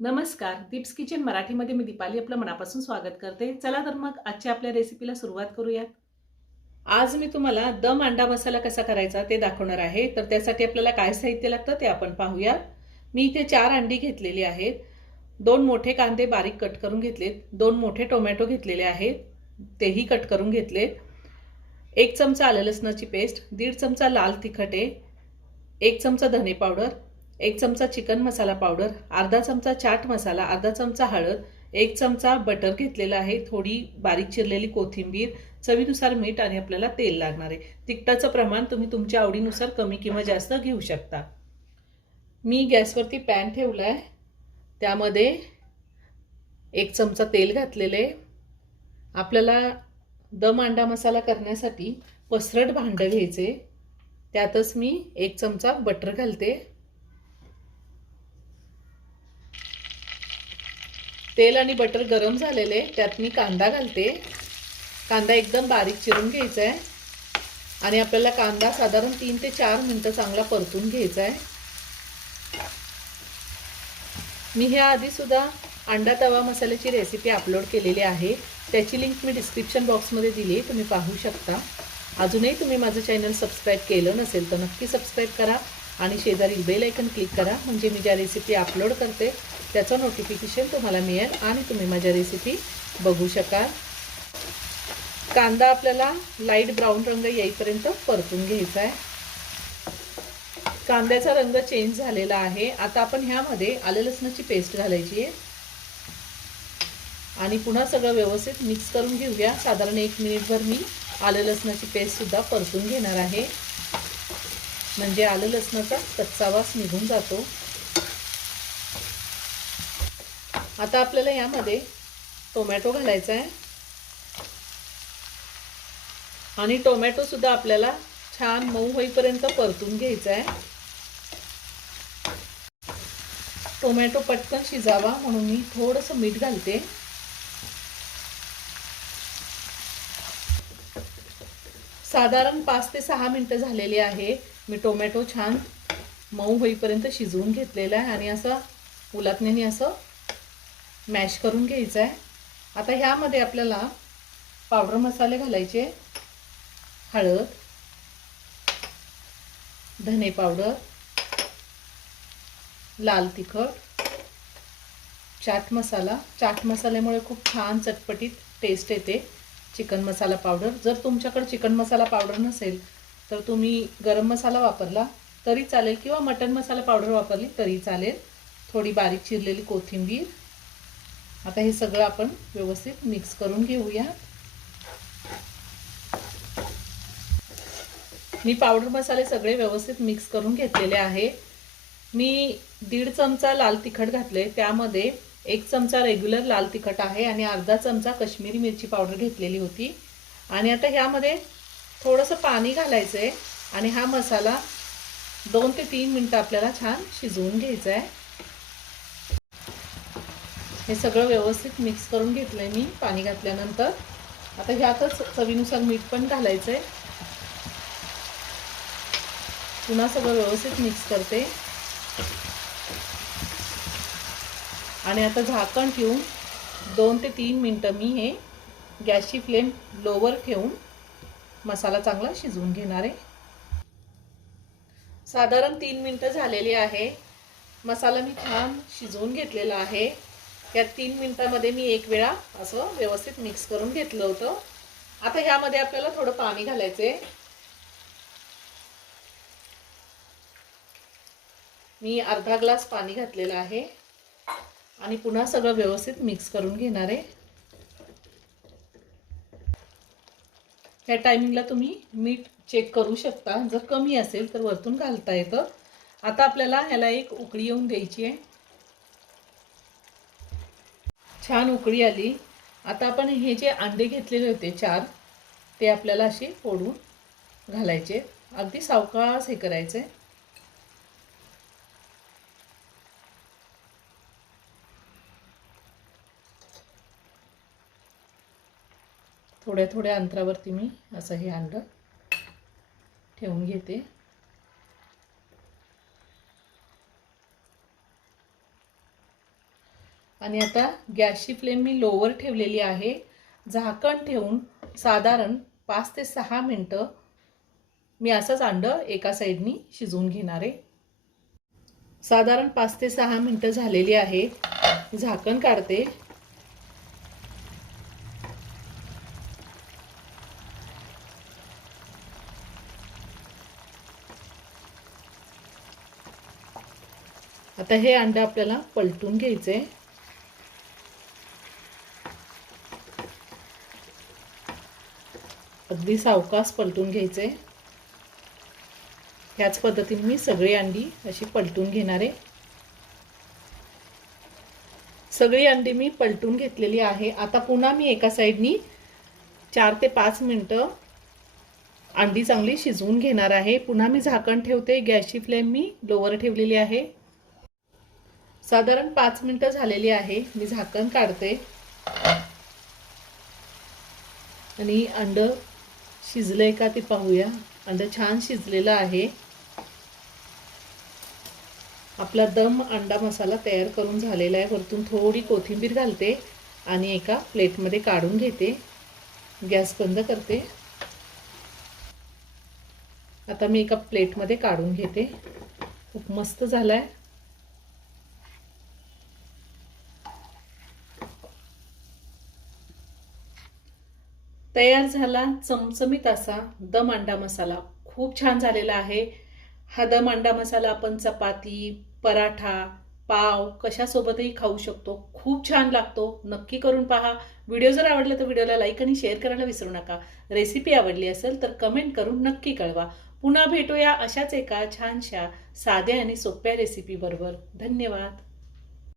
नमस्कार. दीप्स किचन मराठीमध्ये मी दीपाली आपलं मनापासून स्वागत करते. चला तर मग आजच्या आपल्या रेसिपीला सुरुवात करूयात. आज मी तुम्हाला दम अंडा मसाला कसा करायचा ते दाखवणार आहे. तर त्यासाठी आपल्याला काय साहित्य लागतं ते आपण पाहूया मी इथे चार अंडी घेतलेली आहेत. दोन मोठे कांदे बारीक कट करून घेतलेत. दोन मोठे टोमॅटो घेतलेले आहेत. तेही कट करून घेतलेत. एक चमचा आलं लसणाची पेस्ट दीड चमचा लाल तिखटे एक चमचा धने पावडर एक चमचा चिकन मसाला पावडर अर्धा चमचा चाट मसाला अर्धा चमचा हळद एक चमचा बटर घेतलेला आहे थोडी बारीक चिरलेली कोथिंबीर चवीनुसार मीठ आणि आपल्याला तेल लागणार आहे. तिखटाचं प्रमाण तुम्ही तुमच्या आवडीनुसार कमी किंवा जास्त घेऊ शकता. मी गॅसवरती पॅन ठेवला आहे त्यामध्ये एक चमचा तेल घातलेले आपल्याला दम अंडा मसाला करण्यासाठी पसरट भांडं घ्यायचे. त्यातच मी एक चमचा बटर घालते. तेल आणि बटर गरम झालेले त्यात मी कांदा घालते. कांदा एकदम बारीक चिरून घ्यायचा आहे आणि आपल्याला कांदा साधारण तीन ते चार मिनटं चांगला परतून घ्यायचा आहे मी ह्या आधीसुद्धा अंडा तवा मसाल्याची रेसिपी अपलोड केलेली आहे. त्याची लिंक मी डिस्क्रिप्शन बॉक्समध्ये दिली आहे तुम्ही पाहू शकता. अजूनही तुम्ही माझं चॅनल सबस्क्राईब केलं नसेल तर नक्की सबस्क्राईब करा. आणि शेजारील बेल ऐकन क्लिक करा. म्हणजे मी ज्या रेसिपी अपलोड करते त्याचं नोटिफिकेशन तुम्हाला मिळेल आणि तुम्ही माझ्या रेसिपी बघू शकाल. कांदा आपल्याला लाइट ब्राऊन रंग येईपर्यंत परतून घ्यायचा आहे. कांद्याचा रंग चेंज झालेला आहे. आता आपण ह्यामध्ये आलं लसणाची पेस्ट घालायची आहे. आणि पुन्हा सगळं व्यवस्थित मिक्स करून घेऊया. साधारण एक मिनिटभर मी आलं लसणाची पेस्टसुद्धा परतून घेणार आहे. म्हणजे आलं लसणाचा कच्चा वास निघून जातो. आता आपल्याला यामध्ये टोमॅटो घालायचा आहे. आणि टोमॅटोसुद्धा आपल्याला छान मऊ होईपर्यंत परतून घ्यायचा आहे. टोमॅटो पटकन शिजावा म्हणून मी थोडंसं मीठ घालते. साधारण पाच ते सहा मिनटं झालेली आहे. मी टोमॅटो छान मऊ होईपर्यंत शिजवून घेतलेला आहे आणि असं उलातण्याने असं मॅश करून घ्यायचं आहे आता ह्यामध्ये आपल्याला पावडर मसाले घालायचे. हळद धने पावडर लाल तिखट चाट मसाला. चाट मसाल्यामुळे खूप छान चटपटीत टेस्ट येते. Chicken masala powder. जर तुमच्याकडे चिकन मसाला पावडर नसेल तर तुम्ही गरम मसाला वापरला तरी चालेल. किंवा मटन मसाला पावडर वापरली तरी चालेल. थोडी बारीक चिरलेली कोथिंबीर आता हे सगळं आपण व्यवस्थित मिक्स करून घेऊया. मी पावडर मसाले सगळे व्यवस्थित मिक्स करून घेतलेले आहे. मी दीड चमचा लाल तिखट घातले. त्यामध्ये एक चमचा रेग्युलर लाल तिखट आहे आणि अर्धा चमचा कश्मीरी मिरची पावडर घेतलेली होती. आणि आता ह्यामध्ये थोडंसं पाणी घालायचं आहे आणि हा मसाला दोन ते तीन मिनटं आपल्याला छान शिजवून घ्यायचा आहे हे सगळं व्यवस्थित मिक्स करून घेतलं आहे मी पाणी घातल्यानंतर. आता ह्यातच चवीनुसार मीठ पण घालायचं आहे पुन्हा सगळं व्यवस्थित मिक्स करते. आणि आता झाकण ठेवून दोन ते तीन मिनटं मी हे गॅसची फ्लेम लोवर ठेवून मसाला चांगला शिजवून घेणार आहे. साधारण तीन मिनटं झालेली आहे. मसाला मी छान शिजवून घेतलेला आहे. या तीन मिनटामध्ये मी एक वेळा असं व्यवस्थित मिक्स करून घेतलं होतं. आता ह्यामध्ये आपल्याला थोडं पाणी घालायचं आहे मी अर्धा ग्लास पाणी घातलेलं आहे. आणि पुन्हा सगळं व्यवस्थित मिक्स करून घेणार आहे. ह्या टायमिंगला तुम्ही मीठ चेक करू शकता. जर कमी असेल तर वरतून घालता येतं. आता आपल्याला ह्याला एक उकळी येऊन द्यायची आहे. छान उकळी आली. आता आपण हे जे अंडे घेतलेले होते चार ते आपल्याला असे फोडून घालायचे. अगदी सावकाश हे करायचं आहे थोड्या थोड्या अंतरावरती मी असं हे अंड ठेवून घेते. आणि आता गॅसची फ्लेम मी लोवर ठेवलेली आहे. झाकण ठेवून साधारण पाच ते सहा मिनटं मी असंच अंडं एका साईडनी शिजवून घेणार आहे. साधारण पाच ते सहा मिनटं झालेली आहेत. झाकण काढते. आता हे अंडं आपल्याला पलटून घ्यायचं आहे अगदी सावकास पलटून घ्यायचे. ह्याच पद्धतीने मी सगळी अंडी अशी पलटून घेणार आहे. सगळी अंडी मी पलटून घेतलेली आहे. आता पुन्हा मी एका साईडनी चार ते पाच मिनटं अंडी चांगली शिजवून घेणार आहे. पुन्हा मी झाकण ठेवते. गॅसची फ्लेम मी लोवर ठेवलेली आहे. साधारण पाच मिनटं झालेली आहे. मी झाकण काढते. आणि अंड शिजलंय का ते पाहूया. अंडा छान शिजलेलं आहे. आपला दम अंडा मसाला तयार करून झालेला आहे. वरतून थोडी कोथिंबीर घालते आणि एका प्लेटमध्ये काढून घेते. गॅस बंद करते. आता मी एका प्लेटमध्ये काढून घेते. खूप मस्त झाला आहे तयार झाला चमचमीत असा दम अंडा मसाला. खूप छान झालेला आहे. हा दम अंडा मसाला आपण चपाती पराठा पाव कशासोबतही खाऊ शकतो. खूप छान लागतो. नक्की करून पहा. व्हिडिओ जर आवडला तर व्हिडिओला लाईक आणि शेअर करायला विसरू नका. रेसिपी आवडली असेल तर कमेंट करून नक्की कळवा. पुन्हा भेटूया अशाच एका छानशा साध्या आणि सोप्या रेसिपीबरोबर. धन्यवाद.